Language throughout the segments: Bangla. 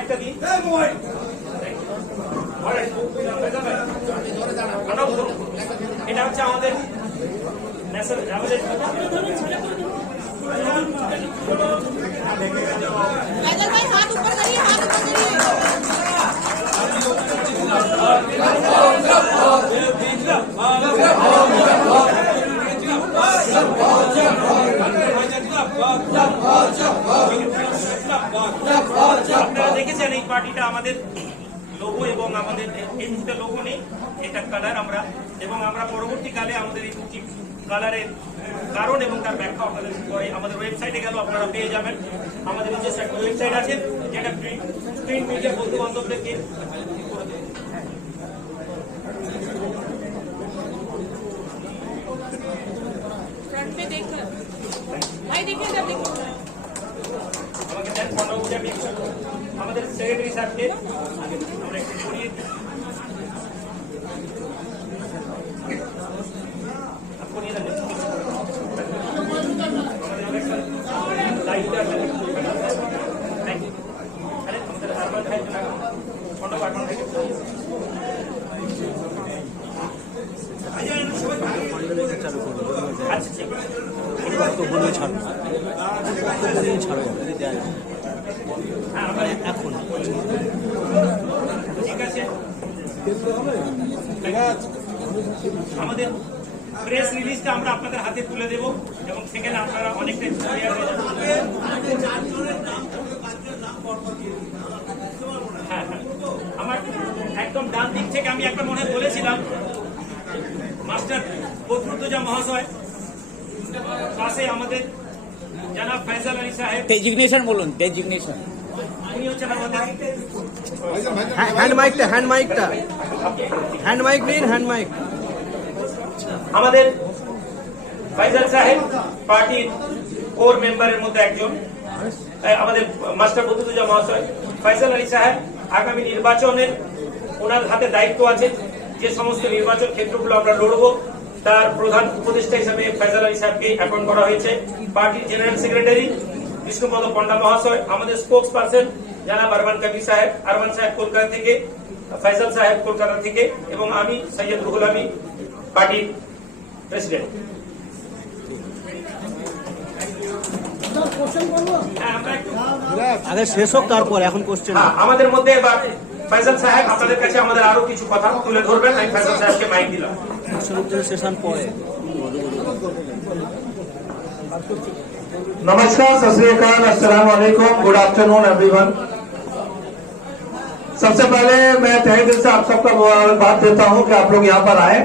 একটা দিন এটা হচ্ছে আমাদের আপনারা দেখেছেন এই পার্টিটা আমাদের লোগো এবং আমাদের এই মুহূর্তে লোগো নেই, এটা কালার আমরা, এবং আমরা পরবর্তীকালে আমাদের এই দুটি কালারের কারণ এবং তার ব্যাখ্যা আপনাদের পরে আমাদের ওয়েবসাইটে গেল আপনারা পেয়ে যাবেন। আমাদের নিজস্ব একটা ওয়েবসাইট আছে যেটা প্রিন্ট মিডিয়া বন্ধু বান্ধবদেরকে আমাকে দেন আমাদের সেক্রেটারি সাহেবকে আমরা একটু করিয়ে এখন ঠিক আছে। আমাদের প্রেস রিলিজটা আমরা আপনাদের হাতে তুলে দেব এবং সেখানে আপনারা অনেকটাই হ্যাঁ হ্যাঁ আমার একদম ডান দিক থেকে আমি একটা মনে বলেছিলাম মাস্টার বদরুদ্দোজা মহাশয়, পাশে আমাদের জনাব ফয়সাল আলী সাহেব, ডেজিগনেশন বলুন, ডেজিগনেশন উনি হচ্ছেন আমাদের হ্যান্ড মাইক নিন, হ্যান্ড মাইক। আমাদের ফয়সাল সাহেব পার্টির কোর মেম্বারের মধ্যে একজন, আমাদের মাস্টার বদরুদ্দোজা মহাশয়। ফয়সাল আলী সাহেব আগামী নির্বাচনের ওনার হাতে দায়িত্ব আছে, যে সমস্ত নির্বাচন ক্ষেত্রগুলো আমরা লড়বো তার প্রধান উপদেষ্টা হিসেবে ফয়সাল আলী সাহেবকে অ্যাপয়েন্ট করা হয়েছে। পার্টির জেনারেল সেক্রেটারি বিষ্ণুপদ পণ্ডা মহাশয়, আমাদের স্পোক্স পার্সন জনাব আরমান কবির সাহেব, আরমান সাহেব কলকাতা থেকে, ফয়সাল সাহেব কলকাতা থেকে, এবং আমি সৈয়দ রুহুল আলী পার্টির প্রেসিডেন্ট। আগে শেষ হোক তারপর এখন কোশ্চেন। আমাদের মধ্যে এবার ফয়সাল সাহেব আপনাদের কাছে আমাদের আরো কিছু কথা তুলে ধরবেন। আমি ফয়সাল সাহেবকে মাইক দিলাম। সেশন পরে। नमस्कार, सत श्री अकाल, अस्सलाम वालेकुम, गुड आफ्टरनून एवरीवन। सबसे पहले मैं तहे दिल से आप सबका मुबारकबाद देता हूं कि आप लोग यहां पर आए।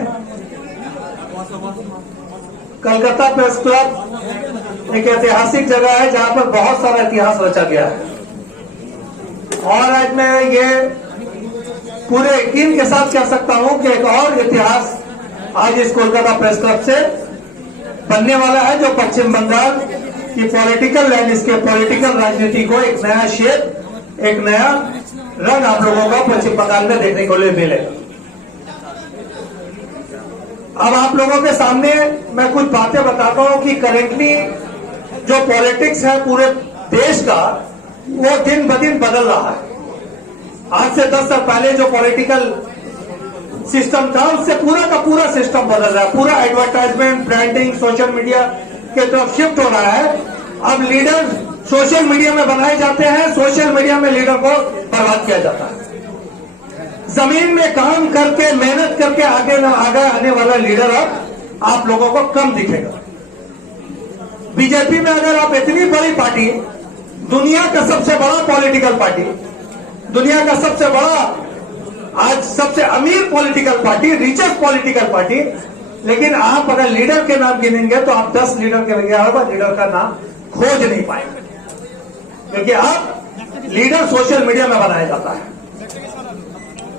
कलकत्ता प्रेस क्लब एक ऐतिहासिक जगह है जहां पर बहुत सारा इतिहास रचा गया है, और आज मैं ये पूरे यकीन के साथ कह सकता हूं कि एक और इतिहास आज इस कोलकाता प्रेस क्लब से बनने वाला है, जो पश्चिम बंगाल की पॉलिटिकल लैंडस्केप, पॉलिटिकल राजनीति को एक नया शेप, एक नया रंग आप लोगों को पश्चिम बंगाल में देखने को मिलेगा। अब आप लोगों के सामने मैं कुछ बातें बताता हूं कि करेंटली जो पॉलिटिक्स है पूरे देश का, वो दिन ब दिन बदल रहा है। आज से 10 साल पहले जो पॉलिटिकल सिस्टम था, उससे पूरा का पूरा सिस्टम बदल रहा है। पूरा एडवर्टाइजमेंट, ब्रांडिंग, सोशल मीडिया के तरफ शिफ्ट हो रहा है। अब लीडर सोशल मीडिया में बनाए जाते हैं, सोशल मीडिया में लीडर को बर्बाद किया जाता है। जमीन में काम करके, मेहनत करके आगे आने वाला लीडर अब आप लोगों को कम दिखेगा। बीजेपी में अगर आप इतनी बड़ी पार्टी, दुनिया का सबसे बड़ा पॉलिटिकल पार्टी, दुनिया का सबसे बड़ा, आज सबसे अमीर political party, richest political party, लेकिन आप अगर लीडर के नाम गिनेंगे तो आप 10 लीडर के 11 लीडर का नाम खोज नहीं पाएंगे, क्योंकि अब लीडर सोशल मीडिया में बनाया जाता है।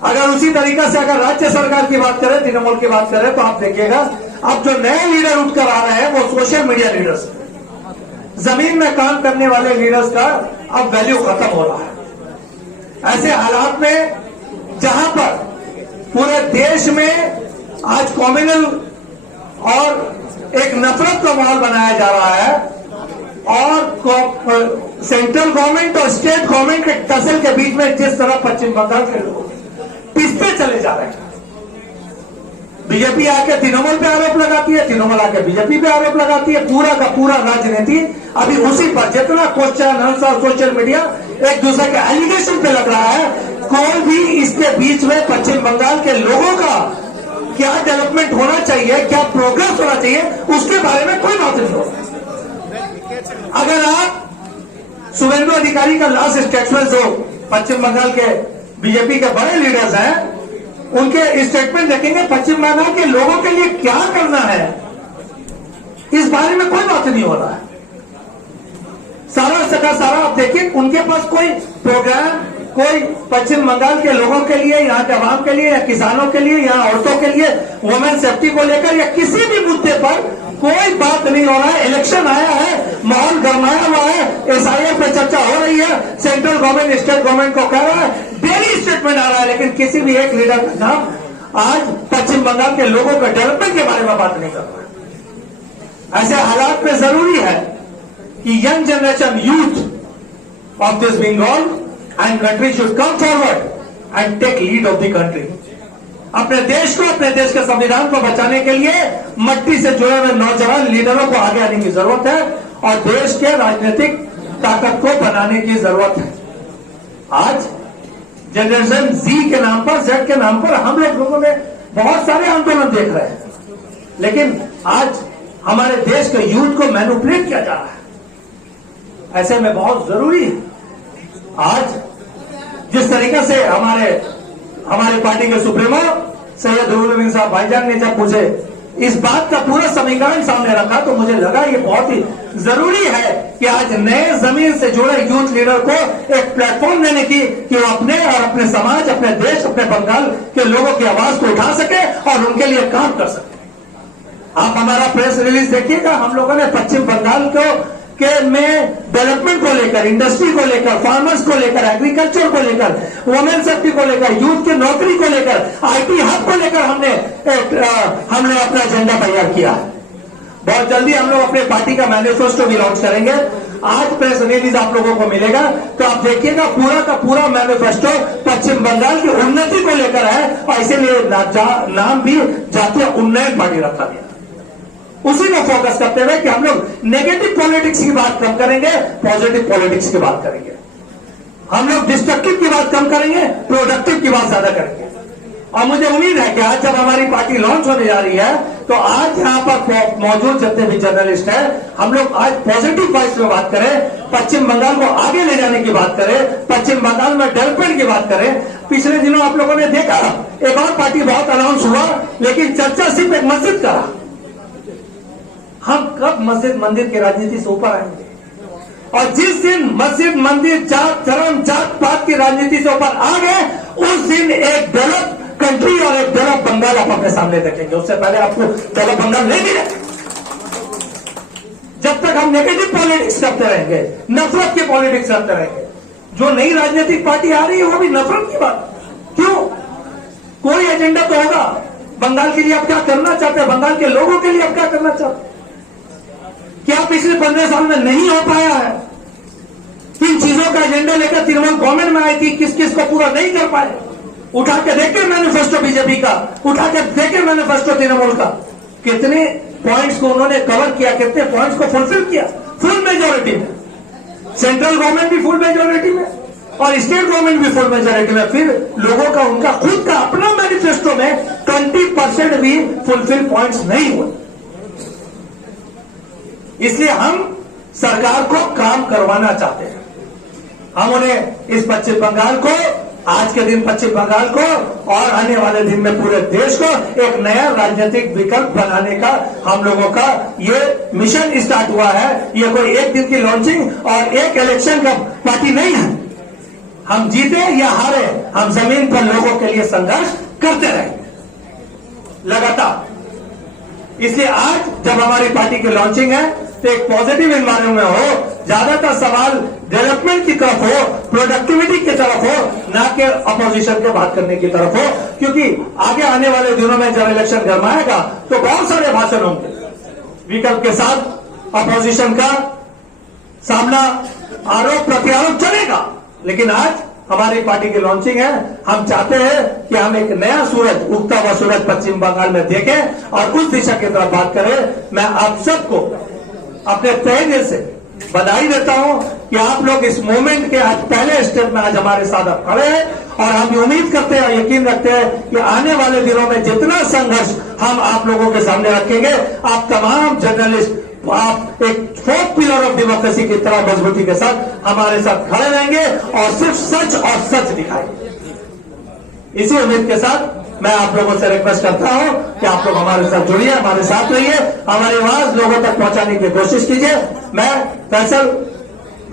अगर उसी तरीका से अगर राज्य सरकार की बात करें, तृणमूल की बात करें, तो आप देखिएगा अब जो नए लीडर उठकर आ रहे हैं वो सोशल मीडिया लीडर्स, जमीन में काम करने वाले लीडर्स का अब वैल्यू खत्म हो रहा है। ऐसे हालात में जहां पर पूरे देश में आज कम्युनल और एक नफरत का माहौल बनाया जा रहा है, और सेंट्रल गवर्नमेंट और स्टेट गवर्नमेंट के टसल के बीच में जिस तरह पश्चिम बंगाल के लोग पिसते चले जा रहे हैं। बीजेपी आके तृणमूल पे आरोप लगाती है, तृणमूल आके बीजेपी पे आरोप लगाती है। पूरा का पूरा राजनीति अभी उसी पर, जितना क्वेश्चन आंसर सोशल मीडिया एक दूसरे के एलिगेशन पे लग रहा है, कोई भी इसके बीच में पश्चिम बंगाल के लोगों का क्या डेवलपमेंट होना चाहिए, क्या प्रोग्रेस होना चाहिए, उसके बारे में कोई बात नहीं हो। अगर आप शुभेंदु अधिकारी का लास्ट स्टेटमेंट जो पश्चिम बंगाल के बीजेपी के बड़े लीडर्स हैं, उनके स्टेटमेंट देखेंगे, पश्चिम बंगाल के लोगों के लिए क्या करना है, इस बारे में कोई बात नहीं हो रहा है। सारा आप देखिए, उनके पास कोई प्रोग्राम, कोई पश्चिम बंगाल के लोगों के लिए, यहाँ के आवाम के लिए, या किसानों के लिए, यहाँ औरतों के लिए, वुमेन सेफ्टी को लेकर या किसी भी मुद्दे पर कोई बात नहीं हो रहा है। इलेक्शन आया है, माहौल गरमाया हुआ है, एसआईआर पे चर्चा हो रही है, सेंट्रल गवर्नमेंट स्टेट गवर्नमेंट को कह रहा है, डेली स्टेटमेंट आ रहा है, लेकिन किसी भी एक लीडर का नाम आज पश्चिम बंगाल के लोगों के डेवलपमेंट के बारे में बात नहीं कर रहा है। ऐसे हालात में जरूरी है कि young generation, youth of this Bengal and country should come forward and take lead of the country. अपने देश को, अपने देश के संविधान को बचाने के लिए मट्टी से जुड़े हुए नौजवान लीडरों को आगे आने की जरूरत है और देश के राजनीतिक ताकत को बनाने की जरूरत है। आज जनरेशन जी के नाम पर, जेड के नाम पर हम लोगों ने बहुत सारे आंदोलन देख रहे हैं, लेकिन आज हमारे देश के यूथ को मैनिपुलेट किया जा रहा है। ऐसे में बहुत जरूरी है, आज जिस तरीके से हमारे पार्टी के सुप्रीमो सैयद रुहुल अमीन साहब भाईजान ने जब मुझे इस बात का पूरा समीकरण सामने रखा, तो मुझे लगा ये बहुत ही जरूरी है कि आज नए जमीन से जुड़े यूथ लीडर को एक प्लेटफॉर्म देने की, कि वो अपने और अपने समाज, अपने देश, अपने बंगाल के लोगों की आवाज को उठा सके और उनके लिए काम कर सके। आप हमारा प्रेस रिलीज देखिएगा, हम लोगों ने पश्चिम बंगाल में डेवलपमेंट को लेकर, इंडस्ट्री को लेकर, फार्मर्स को लेकर, एग्रीकल्चर को लेकर, वुमेन सेफ्टी को लेकर, यूथ की नौकरी को लेकर, आईटी हब को लेकर हमने अपना एजेंडा तैयार किया है। बहुत जल्दी हम लोग अपने पार्टी का मैनिफेस्टो भी लॉन्च करेंगे। आज प्रेस रिलीज आप लोगों को मिलेगा, तो आप देखिएगा पूरा का पूरा मैनिफेस्टो पश्चिम बंगाल की उन्नति को लेकर है, और इसीलिए नाम भी जातीय उन्नयन पार्टी रखा गया। उसी को फोकस करते हुए कि हम लोग नेगेटिव पॉलिटिक्स की बात कम करेंगे, पॉजिटिव पॉलिटिक्स की बात करेंगे। हम लोग डिस्ट्रक्टिव की बात कम करेंगे, प्रोडक्टिव की बात ज्यादा करेंगे। और मुझे उम्मीद है कि आज जब हमारी पार्टी लॉन्च होने जा रही है, तो आज यहाँ पर मौजूद जितने भी जर्नलिस्ट हैं, हम लोग आज पॉजिटिव वॉइस में बात करें, पश्चिम बंगाल को आगे ले जाने की बात करें, पश्चिम बंगाल में डेवलपमेंट की बात करें। पिछले दिनों आप लोगों ने देखा, एक और पार्टी बहुत अनाउंस हुआ, लेकिन चर्चा सिर्फ एक मस्जिद का। हम कब मस्जिद मंदिर की राजनीति से ऊपर आएंगे? और जिस दिन मस्जिद मंदिर जात धर्म जात पात की राजनीति से ऊपर आ गए, उस दिन एक डेवलप कंट्री और एक डेवलप बंगाल आप अपने सामने देखेंगे। उससे पहले आपको डेवलप बंगाल नहीं मिले। जब तक हम नेगेटिव पॉलिटिक्स करते रहेंगे, नफरत की पॉलिटिक्स करते रहेंगे, जो नई राजनीतिक पार्टी आ रही है वो भी नफरत की बात। क्यों? कोई एजेंडा तो होगा। बंगाल के लिए आप क्या करना चाहते हैं? बंगाल के लोगों के लिए आप क्या करना चाहते हैं? क्या पिछले 15 साल में नहीं हो पाया है? किन चीजों का एजेंडा लेकर तृणमूल गवर्नमेंट में आई थी, किस किस को पूरा नहीं कर पाए? उठा के देखे मैनिफेस्टो बीजेपी का, उठा के देखे मैनिफेस्टो तृणमूल का, कितने पॉइंट्स को उन्होंने कवर किया, कितने पॉइंट्स को फुलफिल किया फुल मेजोरिटी में। सेंट्रल गवर्नमेंट भी फुल मेजोरिटी में और स्टेट गवर्नमेंट भी फुल मेजोरिटी में। फिर लोगों का, उनका खुद का अपना मैनिफेस्टो में 20% भी फुलफिल पॉइंट्स नहीं हुए। इसलिए हम सरकार को काम करवाना चाहते हैं। हम उन्हें इस पश्चिम बंगाल को, आज के दिन पश्चिम बंगाल को और आने वाले दिन में पूरे देश को एक नया राजनीतिक विकल्प बनाने का हम लोगों का ये मिशन स्टार्ट हुआ है। ये कोई एक दिन की लॉन्चिंग और एक इलेक्शन का पार्टी नहीं है। हम जीते या हारे, हम जमीन पर लोगों के लिए संघर्ष करते रहेंगे लगातार। इसलिए आज जब हमारी पार्टी की लॉन्चिंग है, तो एक पॉजिटिव एनवायरमेंट में हो, ज्यादातर सवाल डेवलपमेंट की तरफ हो, प्रोडक्टिविटी की तरफ हो, ना कि अपोजिशन के बात करने की तरफ हो। क्योंकि आगे आने वाले दिनों में जब इलेक्शन गरमाएगा, तो बहुत सारे भाषण होंगे। विकल्प के साथ अपोजिशन का सामना आरोप प्रत्यारोप चलेगा, लेकिन आज हमारी पार्टी की लॉन्चिंग है। हम चाहते हैं कि हम एक नया सूरज, उगता हुआ सूरज पश्चिम बंगाल में देखें और उस दिशा की तरफ बात करें। मैं आप सबको अपने तहे दिल से बधाई देता हूं कि आप लोग इस मूवमेंट के आज पहले स्टेप में आज हमारे साथ आप खड़े हैं, और हम उम्मीद करते हैं और यकीन रखते हैं कि आने वाले दिनों में जितना संघर्ष हम आप लोगों के सामने रखेंगे, आप तमाम जर्नलिस्ट आप एक फोर्थ पिलर ऑफ डेमोक्रेसी की तरह मजबूती के साथ हमारे साथ खड़े रहेंगे और सिर्फ सच और सच दिखाएंगे। इसी उम्मीद के साथ मैं आप लोगों से रिक्वेस्ट करता हूं कि आप लोग हमारे साथ जुड़िए, हमारे साथ रहिए, हमारी आवाज लोगों तक पहुंचाने की कोशिश कीजिए। मैं फैसल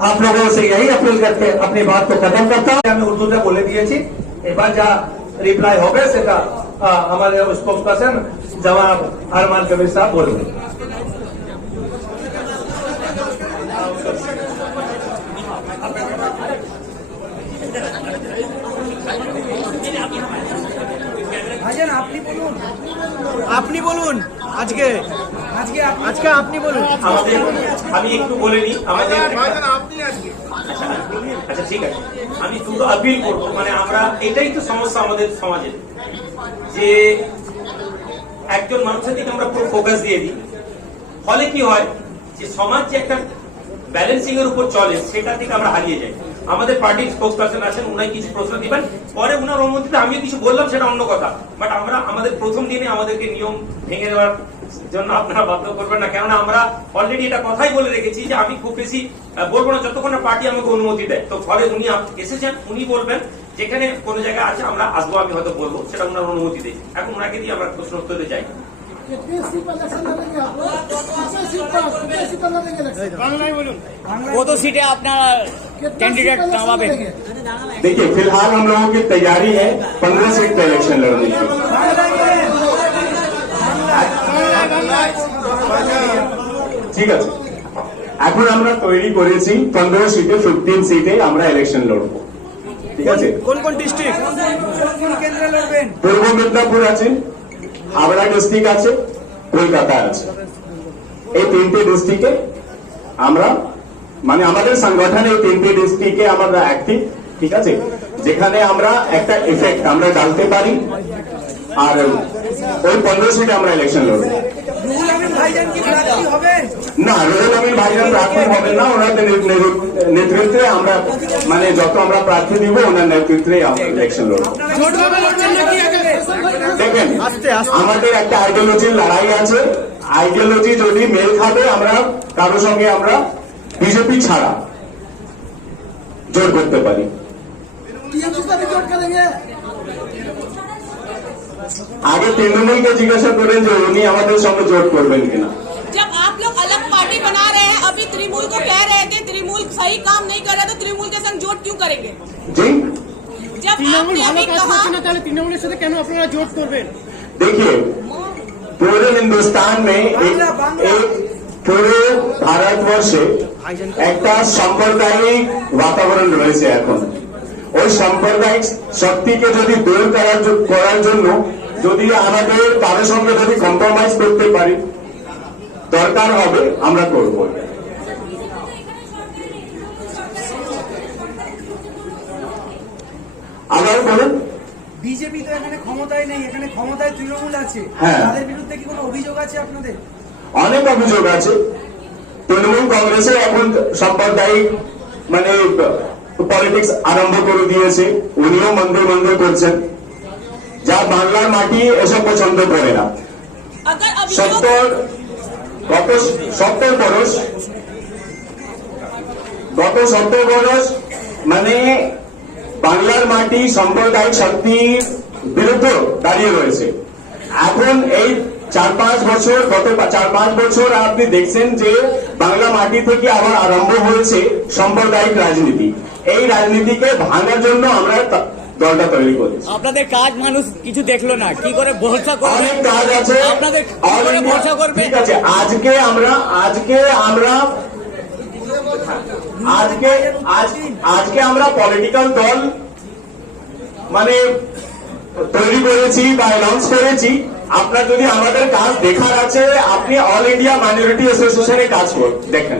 आप लोगों से यही अपील करके अपनी बात को खत्म करता हूं। আমি উর্দুতে বলে দিয়েছি, এবার যা রিপ্লাই হবে সেটা আমাদের স্পোক্স পারসন জনাব আরমান কবির সাহেব বলবেন। আপনি বলুন আজকে আজকে আজকে আপনি বলুন। আমাদের আমি একটু বলে নিই আমাদের আচ্ছা ঠিক আছে, আমি শুধু আপিল করবো, মানে আমরা এটাই তো সমস্যা আমাদের সমাজে, যে একজন মানুষের দিকে আমরা পুরো ফোকাস দিয়ে দিই, ফলে কি হয় যে সমাজ যে একটা ব্যালেন্সিং এর উপর চলে সেটা থেকে আমরা হারিয়ে যাই। আমাদের পার্টির স্পোক্স পারসন আছেন, উনাই কিছু প্রশ্ন দিবেন, পরে উনার অনুমতিতে আমিও কিছু বললাম সেটা অন্য কথা, বাট আমরা আমাদের প্রথম দিনে আমাদেরকে নিয়ম ভেঙে দেওয়ার জন্য আপনারা বাধ্য করবেন না, কেননা আমরা অলরেডি এটা কথাই বলে রেখেছি যে আমি খুব বেশি বলবো না যতক্ষণ না পার্টি আমাকে অনুমতি দেয়। তো ফলে উনি এসেছেন, উনি বলবেন যেখানে কোনো জায়গায় আছে আমরা আসবো, আমি হয়তো বলবো সেটা উনার অনুমতি দেয়। এখন ওনাকে দিয়ে আমরা প্রশ্ন উত্তরে যাই। वो तो सीटें अपना कैंडिडेट नामाबेन। देखिए, फिलहाल हम लोगों की तैयारी है 15 सीट पे इलेक्शन लड़ने की। ঠিক আছে, এখন আমরা তৈরি করেছি 15 সিটে 15 সিটে আমরা ইলেকশন লড়বো। ঠিক আছে, কোন কোন ডিস্ট্রিক্ট কেন্দ্রে লড়বেন? পূর্ব মেদিনীপুর আছে, হাওড়া ডিস্ট্রিক্ট আছে, কলকাতা আছে। এই তিনটে ডিস্ট্রিক্টে আমরা মানে আমাদের সংগঠনে এই তিনটে ডিস্ট্রিক্টে আমরা অ্যাক্টিভ। ঠিক আছে, যেখানে আমরা একটা এফেক্ট আমরা ডালতে পারি, আর ওই 15 সিটে আমরা ইলেকশন লড়বো। না, রুহুল আমিন ভাইজান প্রার্থী হবেন না, ওনাদের নেতৃত্বে আমরা মানে যত আমরা প্রার্থী দিব ওনার নেতৃত্বে আমরা ইলেকশন লড়বো। দেখেন, আমাদের একটা আইডিওলজির লড়াই আছে, আইডিওলজি যদি মেল খাবে আমরা কারোর সঙ্গে আমরা বিজেপি ছাড়া জোট করতে পারি। আগে তৃণমূলকে জিজ্ঞাসা করেন যে উনি আমাদের সঙ্গে জোট করবেন কিনা। जब आप लोग अलग पार्टी बना रहे हैं, अभी तृणमूल को कह रहे थे तृणमूल सही काम नहीं कर रहा, तो तृणमूल के संग जोट क्यों करेंगे? जी, जब आपने अभी कहा তৃণমূলের সাথে কেন আপনারা জোট করবেন? देखिए, पूरे हिंदुस्तान में एक पूरे ভারতবর্ষে একটা সাম্প্রদায়িক বাতাবরণ রয়েছে। এখন ওই সাম্প্রদায়িক শক্তিকে যদি দূর করার জন্য যদি আমাদের কারোর সঙ্গে যদি কম্প্রোমাইজ করতে পারি, দরকার হবে আমরা করব। আবার বলুন। বিজেপি তো এখানে ক্ষমতায় নেই, এখানে ক্ষমতায় তৃণমূল আছে। হ্যাঁ। তাদের বিরুদ্ধে কি কোনো অভিযোগ আছে আপনাদের? অনেক অভিযোগ আছে। তৃণমূল কংগ্রেসে এখন সাম্প্রদায়িক মানে পলিটিক্স আরম্ভ করে দিয়েছে, উনিও মন্দির মন্দির করছেন, যা বাংলার মাটি এসব পছন্দ করে না। अगर अभियोग 70 বরস মানে বাংলার মাটি সাম্প্রদায়িক শক্তির বিরুদ্ধে দাঁড়িয়ে রয়েছে। এখন এই 4-5 বছর গত 4-5 বছর আপনি দেখছেন যে বাংলা মাটি থেকে আবার আরম্ভ হয়েছে সাম্প্রদায়িক রাজনীতি। এই রাজনীতিকে ভাঙার জন্য আমরা দলটা তৈরি করেছি। আপনাদের কাজ মানুষ কিছু দেখলো না, কি করে ভরসা করবে? অনেক কাজ আছে, আপনাদের কি করে ভরসা করবে? ঠিক আছে, আজকে আমরা পলিটিক্যাল দল মানে তৈরি করেছি বা অ্যানাউন্স করেছি। আপনার যদি আমাদের কাজ দেখার আছে, আপনি অল ইন্ডিয়া মাইনরিটি অ্যাসোসিয়েশনে কাজ দেখেন।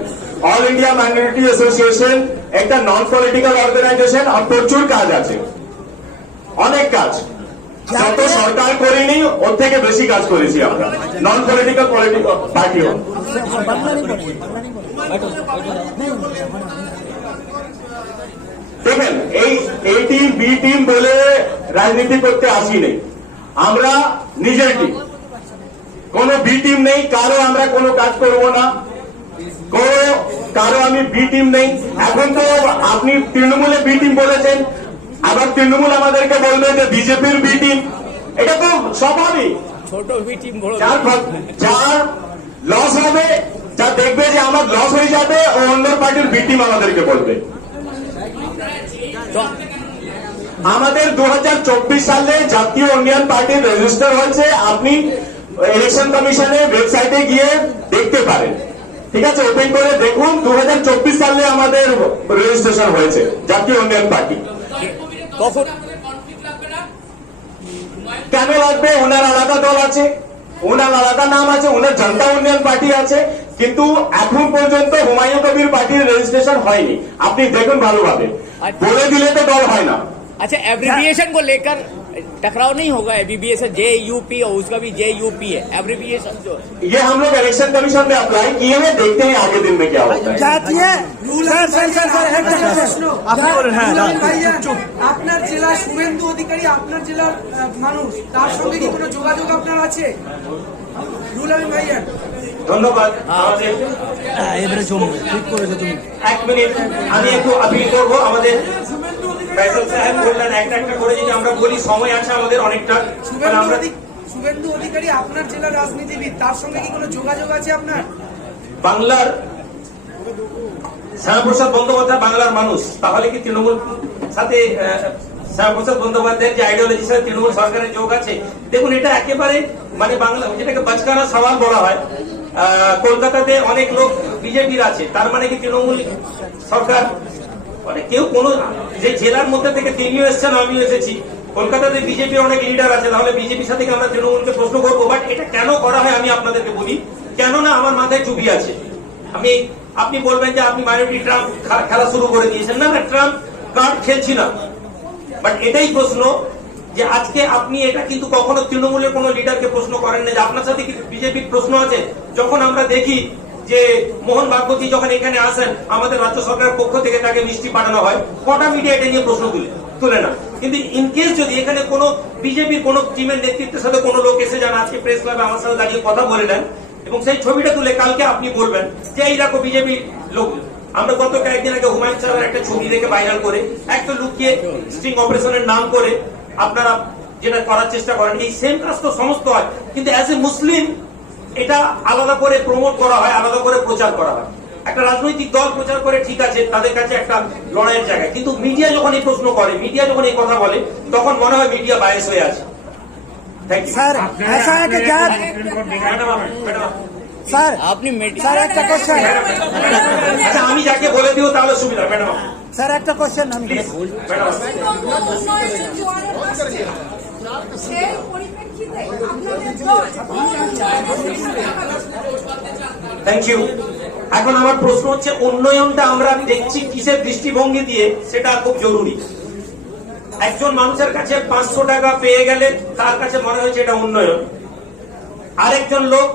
অল ইন্ডিয়া মাইনরিটি অ্যাসোসিয়েশন একটা নন পলিটিক্যাল অর্গানাইজেশন আর প্রচুর কাজ আছে, অনেক কাজ, যত সরকার করেনি ওর থেকে বেশি কাজ করেছি আমরা নন পলিটিক্যাল পার্টিও। দেখেন এই টিম বি টিম বলে রাজনীতি করতে আসিনি, আমরা নিজের টিম, কোনো বি টিম নেই, কারো আমরা কোনো কাজ করব না, কারো আমি বি টিম নেই। এখন তো আপনি তৃণমূলে বি টিম বলেছেন, আবার তৃণমূল আমাদেরকে বলবে যে বিজেপির বি টিম, এটা তো স্বাভাবিক। ছোট মিটিং বড় যার লস হবে, যা দেখবে যে আমার লস হয়ে যাবে, ও অন্য পার্টির বি টিম আমাদেরকে বলবে। আমাদের 2024 সালে জাতীয় উন্নয়ন পার্টির রেজিস্টার হয়েছে, আপনি ইলেকশন কমিশনের ওয়েবসাইটে গিয়ে দেখতে পারেন, ঠিক আছে, ওপেন করে দেখুন। 2024 সালে আমাদের রেজিস্ট্রেশন হয়েছে জাতীয় উন্নয়ন পার্টি। কখন কেন লাগবে? ওনার আলাদা দল আছে, ওনার আলাদা নাম আছে, ওনার জনতা উন্নয়ন পার্টি আছে, কিন্তু এখন পর্যন্ত হুমায়ুন কবির পার্টির রেজিস্ট্রেশন হয়নি। আপনি দেখুন ভালোভাবে, বলে দিলে তো দল হয় না। अच्छा एब्रिविएशन को लेकर टकराव नहीं होगा? एबीबीएस है JUP और उसका भी JUP है, एब्रिविएशन जो ये हम लोग इलेक्शन कमीशन में अप्लाई किए हैं, देखते हैं आगे दिन में क्या होता है। আপনি বলেন। হ্যাঁ, আপনার জেলা শুভেন্দু অধিকারী, আপনার জেলার মানুষ, তার সঙ্গে কি কোনো যোগাযোগ আপনার আছে? রুল আমিন ভাইয়া, ধন্যবাদ। আমাদের এবারে ঠিক করেছো তুমি। 1 মিনিট আমি একটু আপিল করবো। আমাদের ফয়সাল সাহেব বললেন একটা একটা করে যদি আমরা বলি, সময় আছে আমাদের অনেকটা, আমরা শুভেন্দু অধিকারী আপনার জেলার রাজনীতিবিদ, তার সঙ্গে কি কোনো যোগাযোগ আছে আপনার? বাংলার শ্যামাপ্রসাদ বন্দ্যোপাধ্যায় বাংলার মানুষ, তাহলে কি তৃণমূল সাথে শ্যামাপ্রসাদ বন্দ্যোপাধ্যায়ের যে আইডিওলজির সাথে তৃণমূল সরকারের যোগ আছে? দেখুন, এটা একেবারে মানে বাংলা, যেটাকে বাচকানা সওয়াল বলা হয়। কলকাতাতে অনেক লোক বিজেপির আছে, তার মানে কি তৃণমূল সরকার মানে কেউ কোনো যে জেলার মধ্যে থেকে তিনিও এসেছেন, আমিও এসেছি, কলকাতাতে বিজেপির অনেক লিডার আছে, তাহলে বিজেপির সাথে আমরা তৃণমূলকে প্রশ্ন করবো? বাট এটা কেন করা হয় আমি আপনাদেরকে বলি, কেননা আমার মাথায় চুপি আছে। আপনি বলবেন যে আপনি মাইনরিটি ট্রাম্প খেলা শুরু করে দিয়েছেন, না না, ট্রাম্প কার্ড খেলছি না, বাট এটাই প্রশ্ন যে আজকে আপনি এটা কিন্তু কখনো তৃণমূলের কোনো লিডারকে প্রশ্ন করেন না যে আপনার সাথে কি বিজেপির প্রশ্ন আছে? যখন আমরা দেখি যে মোহন ভাগবতী যখন এখানে আসেন, আমাদের রাজ্য সরকারের পক্ষ থেকে তাকে মিষ্টি পাঠানো হয়, কটা মিডিয়া এটা নিয়ে প্রশ্ন তুলে না। কিন্তু ইনকেস যদি এখানে কোনো বিজেপির কোনো টিমের নেতৃত্বের সাথে কোনো লোক এসে যান, আজকে প্রেস ক্লাবে আমার সাথে দাঁড়িয়ে কথা বলে নেন এবং সেই ছবিটা তুলে কালকে আপনি বলবেন যে এই দেখো বিজেপি লোক। আমরা গত কয়েকদিন আগে হুমায়ুন সাহেবের একটা ছবি দেখে ভাইরাল করে একটা লুকিয়ে স্ট্রিং অপারেশনের নাম করে আপনারা যেটা করার চেষ্টা করেন, এই সেম কাজ তো সমস্ত হয়, কিন্তু অ্যাজ এ মুসলিম এটা আলাদা করে প্রমোট করা হয়, আলাদা করে প্রচার করা হয়। একটা রাজনৈতিক দল প্রচার করে, ঠিক আছে, তাদের কাছে একটা লড়াইয়ের জায়গায়, কিন্তু মিডিয়া যখন এই প্রশ্ন করে, মিডিয়া যখন এই কথা বলে, তখন মনে হয় মিডিয়া বায়াস হয়ে আছে। থ্যাংক ইউ স্যার, ऐसा है कि क्या স্যার আপনি স্যার একটা কোশ্চেন, আচ্ছা আমি যাকে বলে দিও তাহলে সুবিধা। ম্যাডাম স্যার একটা কোশ্চেন আমি প্লিজ, ম্যাডাম সেই পরিপ্রেক্ষিতে আপনাদের দল থ্যাংক ইউ। এখন আমার প্রশ্ন হচ্ছে, উন্নয়নটা আমরা দেখছি কিসের দৃষ্টিভঙ্গি দিয়ে, সেটা খুব জরুরি। একজন মানুষের কাছে 500 টাকা পেয়ে গেলে তার কাছে মনে হচ্ছে এটা উন্নয়ন। আরেকজন লোক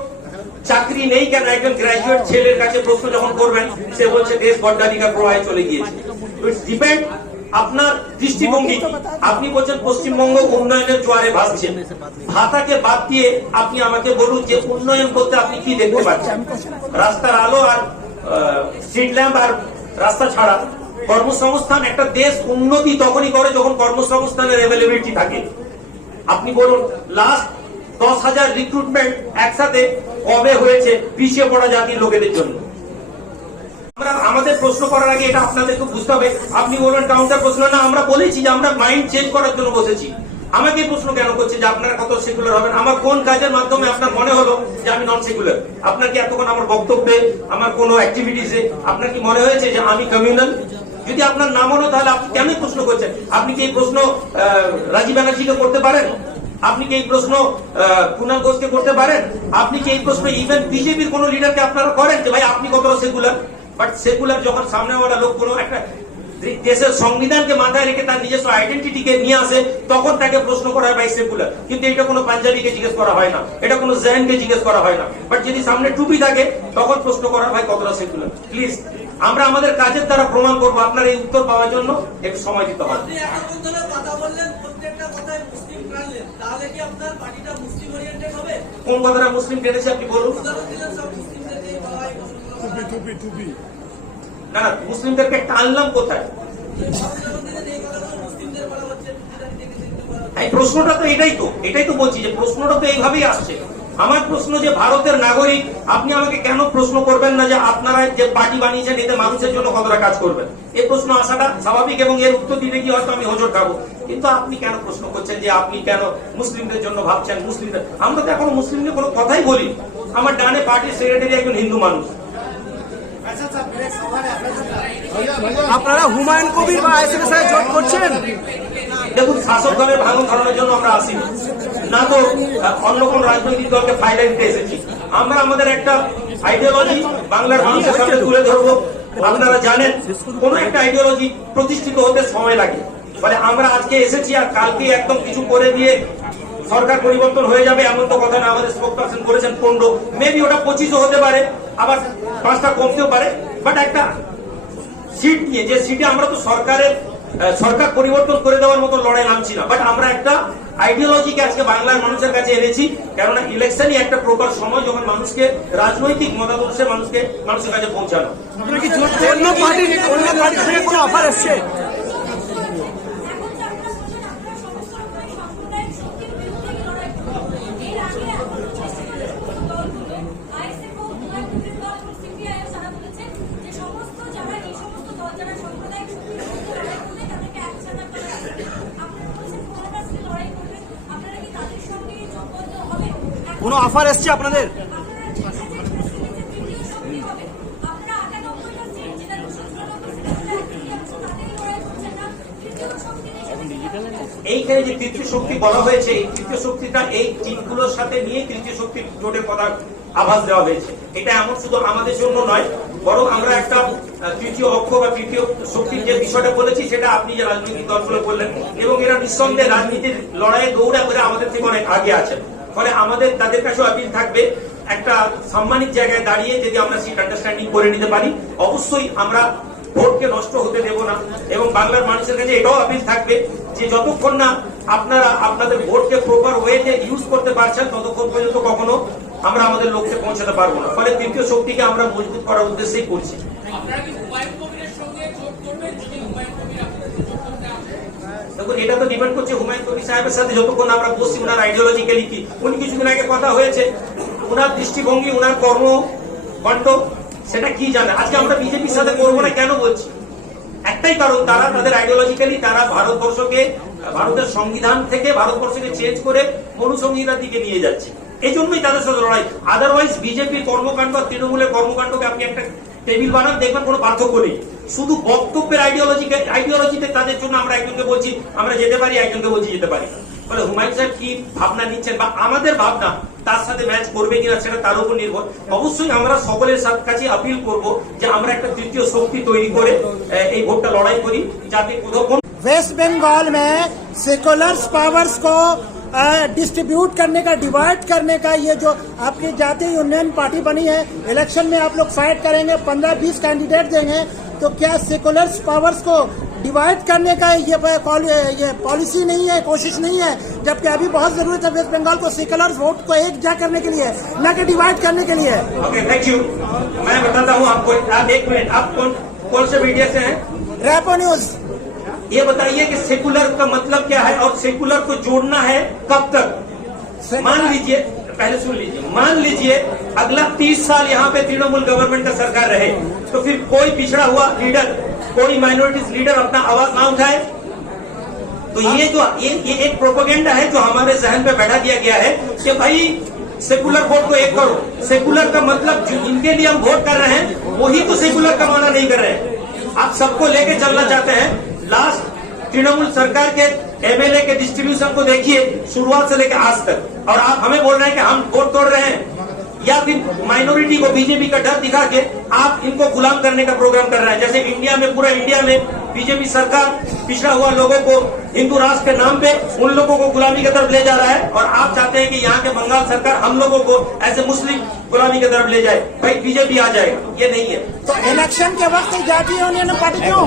চাকরি নেই কেন, একজন গ্রাজুয়েট ছেলের কাছে প্রশ্ন যখন করবেন, সে বলছে দেশ বড্ডাধিকার প্রবাহে চলে গিয়েছে। ইটস ডিপেন্ড আপনার দৃষ্টিভঙ্গি। আপনি বলছেন পশ্চিমবঙ্গ উন্নয়নের জোয়ারে ভাসছে, ভাতাকে বাদ দিয়ে আপনি আমাকে বলুন যে উন্নয়ন করতে আপনি কি দেখতে পাচ্ছেন? রাস্তার আলো আর স্ট্রিট ল্যাম্প আর রাস্তা ছাড়া। কর্মসংস্থান, একটা দেশ উন্নতি তখনই করে যখন কর্মসংস্থানের অ্যাভেলেবিলিটি থাকে। আপনি বলুন লাস্ট 10,000 রিক্রুটমেন্ট একসাথে কবে হয়েছে পিছিয়ে পড়া জাতির লোকেদের জন্য? আমরা আমাদের প্রশ্ন করার আগে এটা আপনাদেরকে বুঝতে হবে। আপনি বলবেন কাউন্টার প্রশ্ন, না, আমরা বলেছি যে আমরা মাইন্ড চেঞ্জ করার জন্য বসেছি। আমাকে প্রশ্ন কেন করছে যে আপনারা কত সেকুলার হবেন? আমার কোন কাজের মাধ্যমে আপনার মনে হলো যে আমি নন সেকুলার? আপনার কি এতক্ষণ আমার বক্তব্যে, আমার কোন অ্যাক্টিভিটিসে আপনার কি মনে হয়েছে যে আমি কমিউনাল? যদি আপনার না মনে, তাহলে আপনি কেন প্রশ্ন করছেন? আপনি কি এই প্রশ্ন রাজীব ব্যানার্জিকে করতে পারেন? আপনি কি এই প্রশ্ন কুণাল ঘোষকে করতে পারেন? আপনি কি এই প্রশ্ন ইভেন বিজেপির কোন লিডারকে আপনারা করেন যে ভাই আপনি কতটা সেকুলার? বাট সেকুলার যখন সামনেওয়ালা লোক কোনো একটা দেশের সংবিধানকে মাথায় রেখে তার নিজস্ব আইডেন্টিটিকে নিয়ে আসে, তখন তাকে প্রশ্ন করা হয় ভাই সেকুলার। কিন্তু এটা কোনো পাঞ্জাবিকে জিজ্ঞেস করা হয় না, এটা কোনো জেনকে জিজ্ঞেস করা হয় না। বাট যদি সামনে টুপি থাকে তখন প্রশ্ন করা হয় কতটা সেকুলার। প্লিজ, আমরা আমাদের কাজের দ্বারা প্রমাণ করবো। আপনার এই উত্তর পাওয়ার জন্য একটু সময় দিতে হবে। আপনি এতক্ষণ ধরে কথা বললেন, প্রত্যেকটা কথায় মুসলিম টানলেন, তাহলে কি আপনার পার্টিটা মুসলিম ওরিয়েন্টেড হবে? কোন কথাটা মুসলিম টেনেছে আপনি বলুন। উদাহরণ দিলেন সব মুসলিমদের নিয়ে বলা হয়, না না, মুসলিমদেরকে টানলাম কোথায়? উদাহরণ দিলেন এই কথাগুলো মুসলিমদের বলা হচ্ছে, যেটা নিজেকে দেখতে বলা হচ্ছে। এই প্রশ্নটা তো এটাই তো বলছি যে প্রশ্নটা তো এইভাবেই আসছে। আমার প্রশ্ন যে ভারতের নাগরিক, আপনি আমাকে কেন প্রশ্ন করবেন না যে আপনারা যে পার্টি বানিয়েছেন এতে মানুষের জন্য কতটা কাজ করবেন? এই প্রশ্ন আসাটা স্বাভাবিক এবং এর উত্তর দিতে গিয়ে হয়তো আমি হোঁচট খাবো। কিন্তু আপনি কেন প্রশ্ন করছেন যে আপনি কেন মুসলিমদের জন্য ভাবছেন? মুসলিমদের, আমরা তো এখনো মুসলিমদের কোনো কথাই বলি। আমার ডানে পার্টির সেক্রেটারি একজন হিন্দু মানুষ। আপনারা হুমায়ুন কবির বা আইএসএফের সাথে জোট করছেন? দেখুন, শাসক দলের ভাঙন ধরানোর জন্য আমরা আসি না, তো অন্য কোন রাজনৈতিক দলকে ফায়দা দিতে এসেছি। আমরা আমাদের একটা আইডিওলজি বাংলার মানুষের সামনে তুলে ধরবো। আপনারা জানেন কোন একটা আইডিওলজি প্রতিষ্ঠিত হতে সময় লাগে। ফলে আমরা আজকে এসেছি আর কালকে একদম কিছু করে দিয়ে সরকার পরিবর্তন হয়ে যাবে এমন তো কথা না। আমাদের স্পোকপারসন বলেছেন 15, মেবি ওটা 25ও হতে পারে, আবার 5টা কমতেও পারে। বাট একটা সিট নিয়ে, যে সিটে আমরা তো সরকার পরিবর্তন করে দেওয়ার মতো লড়াই নামছি না। বাট আমরা একটা আইডিওলজিকে আজকে বাংলার মানুষের কাছে এনেছি, কেননা ইলেকশনই একটা প্রপার সময় যখন মানুষকে রাজনৈতিক মতাদর্শে মানুষের কাছে পৌঁছানো। আপনারা কি অন্য পার্টির থেকে কোনো অফার আসছে? এখন যে আপনারা বলছেন আপনারা সমস্ত রকমের সাম্প্রদায়িক শক্তির বিরুদ্ধে লড়াই করবেন, এর আগে এখন দলগুলো আইএসএফ ও হুমায়ুন দল এবং সিপিআইএম তারা বলেছেন যে সমস্ত যারা এই সমস্ত দল যারা সাম্প্রদায়িক শক্তির বিরুদ্ধে লড়াই করবে তাদেরকে একসাথে করা হবে। আপনারা বলছেন কোন কাছে লড়াই করবেন, আপনারা কি তাদের সঙ্গে যোগবদ্ধ হবেন? কোনো অফার এসছে আপনাদের? আপনারা চেষ্টা করছেন যে তৃতীয় শক্তি হবে। আপনারা 98টা সিট যেটা 294 সিট তাদের লড়াই করছেন না, তৃতীয় শক্তি এইখানে যে তৃতীয় শক্তি বলা হয়েছে, এই তৃতীয় শক্তিটা এই টিমগুলোর সাথে নিয়ে তৃতীয় শক্তির জোটের কথা আভাস দেওয়া হয়েছে। এটা এমন শুধু আমাদের জন্য নয়, বরং আমরা একটা তৃতীয় অক্ষ বা তৃতীয় শক্তির যে বিষয়টা বলেছি সেটা আপনি যে রাজনৈতিক দলগুলো বললেন, এবং এরা নিঃসন্দেহে রাজনীতির লড়াইয়ে দৌড়া করে আমাদের থেকে অনেক আগে আছেন। ফলে আমাদের তাদের কাছেও আপিল থাকবে, একটা সাম্মানিক জায়গায় দাঁড়িয়ে যদি আমরা সিট আন্ডারস্ট্যান্ডিং করে নিতে পারি, অবশ্যই আমরা ভোটকে নষ্ট হতে দেব না। এবং বাংলার মানুষের কাছে এটাও আপিল থাকবে যে যতক্ষণ না আপনারা আপনাদের ভোটকে প্রপার ওয়েতে ইউজ করতে পারছেন, ততক্ষণ পর্যন্ত কখনো আমরা আমাদের লক্ষ্যে পৌঁছাতে পারবো না। ফলে তৃতীয় শক্তিকে আমরা মজবুত করার উদ্দেশ্যেই করছি। দেখুন, এটা তো ডিপেন্ড করছে হুমায়ুন কবির সাহেবের সাথে যতক্ষণ আমরা বসছি, উনার আইডিওলজিক্যালি কি, উনি কিছুদিন আগে কথা হয়েছে, উনার দৃষ্টিভঙ্গি, উনার কর্মকাণ্ড সেটা কি জানে। আজকে আমরা বিজেপির সাথে করবো না কেন বলছি? একটাই কারণ, তারা তাদের আইডিওলজিক্যালি তারা ভারতের সংবিধান থেকে ভারতবর্ষকে চেঞ্জ করে মনুসংহিতার দিকে নিয়ে যাচ্ছে। এই জন্যই তাদের সাথে লড়াই। আদারওয়াইজ বিজেপির কর্মকাণ্ড আর তৃণমূলের কর্মকাণ্ডকে আপনি একটা টেবিল বানান, দেখবেন কোনো পার্থক্য নেই। শুধু বক্তব্যের আইডিওলজিতে তাদের জন্য আমরা একজনকে বলছি আমরা যেতে পারি, একজনকে বলছি যেতে পারি। ফলে হুমায়ুন সাহেব কি ভাবনা নিচ্ছেন বা আমাদের ভাবনা তার সাথে ম্যাচ করবে কিনা সেটা তার উপর নির্ভর। অবশ্যই আমরা সকলের কাছে আপিল করব যে আমরা একটা তৃতীয় শক্তি তৈরি করে এই ভোটটা লড়াই করি, যাতে কোথাও वेस्ट बंगाल में सेकुलर पावर्स को डिस्ट्रीब्यूट करने का, डिवाइड करने का, ये जो आपकी जातीय यूनियन पार्टी बनी है, इलेक्शन में आप लोग फाइट करेंगे, 15-20 कैंडिडेट देंगे, तो क्या सेकुलर पावर्स को डिवाइड करने का ये पॉलिसी नहीं है, कोशिश नहीं है? जबकि अभी बहुत जरूरत है वेस्ट बंगाल को सेकुलर वोट को एकजा करने के लिए, न कि डिवाइड करने के लिए। Okay, thank you. मैं बताता हूँ आपको। आप एक मिनट, आप कौन से मीडिया से हैं? Rapport news. ये बताइए कि सेकुलर का मतलब क्या है और सेकुलर को जोड़ना है कब तक? मान लीजिए, पहले सुन लीजिए, मान लीजिए अगला 30 साल यहाँ पे तृणमूल गवर्नमेंट का सरकार रहे, तो फिर कोई पिछड़ा हुआ लीडर, कोई माइनॉरिटीज लीडर अपना आवाज ना उठाए? तो ये एक प्रोपेगेंडा है जो हमारे जहन पे बैठा दिया गया है कि भाई सेकुलर वोट को एक करो। सेकुलर का मतलब जो इनके लिए हम वोट कर रहे हैं वही तो सेकुलर का माना नहीं कर रहे हैं। आप सबको लेके चलना चाहते हैं। लास्ट तृणमूल सरकार के एमएलए के डिस्ट्रीब्यूशन को देखिए, शुरुआत से लेकर आज तक, और आप हमें बोल रहे हैं कि हम वोट तोड़ रहे हैं, या फिर माइनॉरिटी को बीजेपी का डर दिखा के आप इनको गुलाम करने का प्रोग्राम कर रहे हैं। जैसे इंडिया में, पूरा इंडिया में बीजेपी सरकार पिछड़ा हुआ लोगों को हिंदू राष्ट्र के नाम पे उन लोगों को गुलामी की तरफ ले जा रहा है, और आप चाहते हैं कि यहाँ के बंगाल सरकार हम लोगों को ऐसे मुस्लिम गुलामी की तरफ ले जाए। भाई बीजेपी आ जाएगा, ये नहीं है। तो इलेक्शन के वक्त जातीय यूनियन पार्टी क्यों?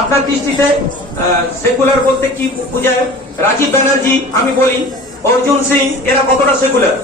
আপনার দৃষ্টিতে সেকুলার বলতে কি বোঝায়? রাজীব ব্যানার্জি, আমি বলি অর্জুন সিং, এরা কতটা সেকুলার?